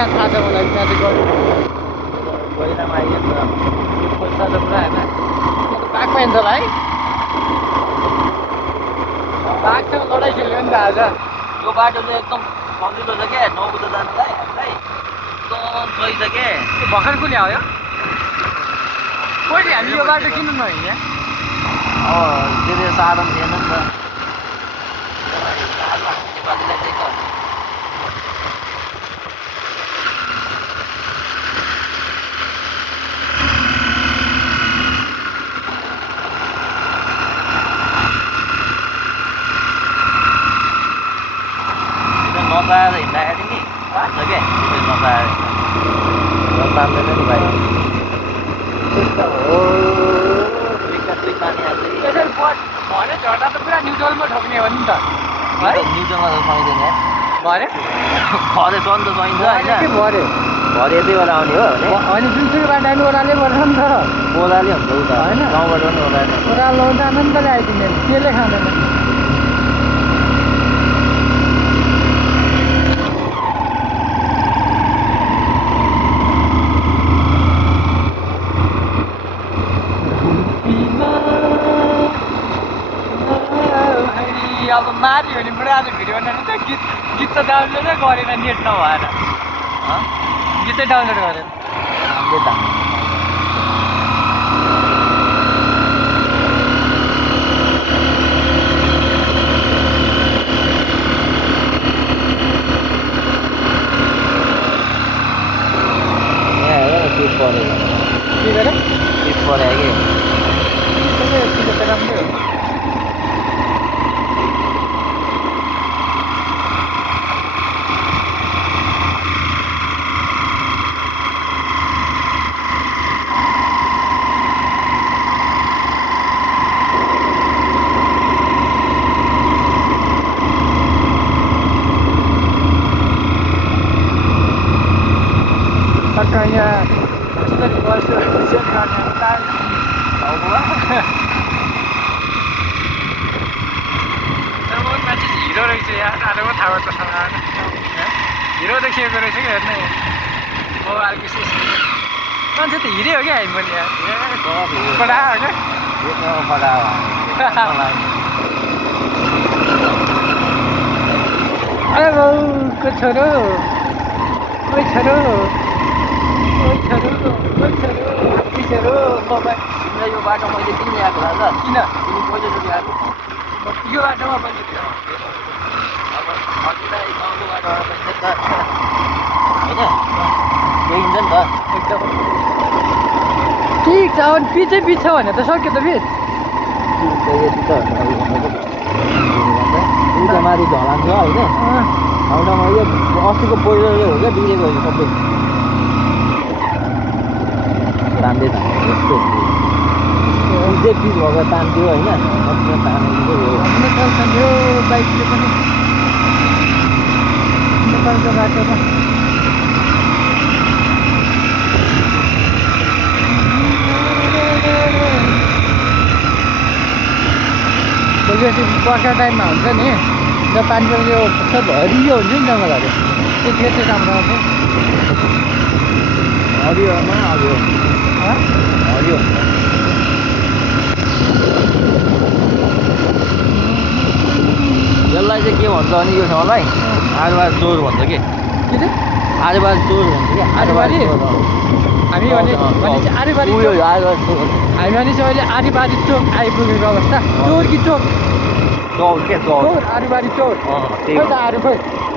त्यहाँ थाहा छ मलाई त्यहाँ चाहिँ गऱ्यो पहिलामा आइयो नि त पैसा त पुरा होइन बाघ पाइन्छ होला है बाघसँग लडाइँ खेल्यो नि त आज यो बाटो चाहिँ एकदम सजिलो छ क्या नौबुद्ध जानुलाई हामीलाई एकदम सही छ के भर्खर को ल्यायो कहिले हामी यो बाटो किन नहिँड्या त्यो साधन थिएन नि त नचाएर हिँड्दाखेरि नि छ क्या नचाएर नचार्दैन नि भाइ भने झर्दा त पुरा न्युट्रलमा ठोक्ने हो नि त है न्युट्रलमा त पाइँदैन भरे भरे सन् त सहिन्छ होइन के भरे भरे यतै बेला आउने हो भने होइन जुनसुकै बाटो आउने ओह्रालै पर्छ नि त ओह्राले हुन्छ उता होइन गाउँबाट पनि ओह्राले ओह्रालो हुन्छ आनन्दले आइदिने त्यसले खाँदैन अब माऱ्यो भने पुरा आज भिडियो बनाउनु त गीत त डाउनलोडै गरेन नेट नभएर गीतै डाउनलोड गरेन हामीले त टिप पऱ्यो के गरेँ टिप पऱ्यो कि सबै त्यो त राम्रै हो यहाँ यसरी बस्यो सेट गर्ने मान्छे हिरो रहेछ यहाँ आएर पो थाहा भयो हिरो देखिएको रहेछ क्या हेर्नु हो अर्को मान्छे त हिरै हो क्या हामी पनि यहाँ बडा हो क्या अरे बाउको छोरो ओइ छोरो यो बाटो मैले किन ल्याएको होला त किन तिमी पहिलोचोटि आएको यो बाटोमा पनि अब अघिलाई गाउँको बाटोबाट होइन केही हुन्छ नि त एकदम ठिक छ अब पिच भने त सक्यो त पिच यति त उता माथि ढलान छ होइन ठाउँ ठाउँमा यो अस्तिको पहिरोले हो क्या बिग्रेको होइन सबै तान्दै यस्तो चाहिँ पिच भएको तान्थ्यो होइन तानेको नेपाल यो बाइकले पनि नेपालको बाटोमा भोलिपर्सि बर्खा टाइममा हुन्छ नि जब पानी पर्यो सब हरियो हुन्छ नि जङ्गलहरू त्यतिखेर चाहिँ राम्रो आउँछ हरियोमा हरियो हरियो यसलाई चाहिँ के भन्छ भने यो ठाउँलाई आदिवासी चोर भन्छ कि आदिवासी चोर भन्छ कि आदिवासी हामी भने आदिवासी उयो आदिवासी चोर हामी भने चाहिँ अहिले आदिवासी चोक आइपुगेको अवस्था चोर कि चोक चौर क्या चौर आदिवासी चोर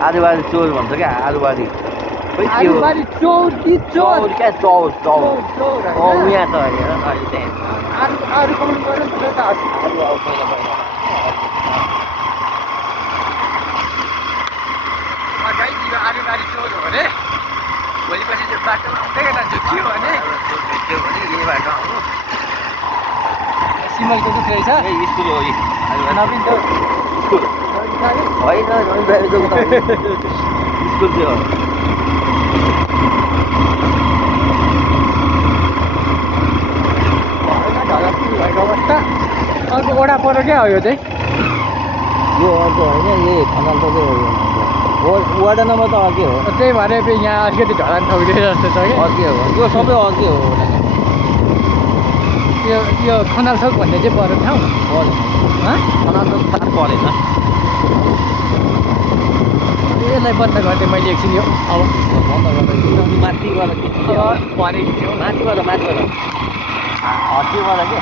आदिवासी चोर भन्छ क्या आदिवासी आदिवासी चोर कि चोर क्या चौर चौर यहाँ छ हेर अहिले त्यहाँ अरू कमेन्ट गर्नु नि त आदिवासी चोर हो भने भोलिपछि चाहिँ बाटोमा आउँदै जान्छु के भने यही बाटो आउनु सिमलको दुध रहेछ स्कुल हो नवीन चोर स्कुल होइन स्कुल थियो भएको अवस्था अर्को वडा पर क्या हो यो चाहिँ यो अर्को होइन यही खनाल त चाहिँ वार्ड नम्बर त अर्कै हो त्यही भएर फेरि यहाँ अलिकति ढलान ठोकिदिए जस्तो छ कि अर्कै हो यो सबै अर्कै हो यो खनाल चोक भन्ने चाहिँ पर्यो ठाउँ खनाल त थाहा परेन यसलाई बन्द गरिदिएँ मैले एकछिन यो अब बन्द गर्दा माथिबाट भनेको थियो माथिबाट हट्टीबाट के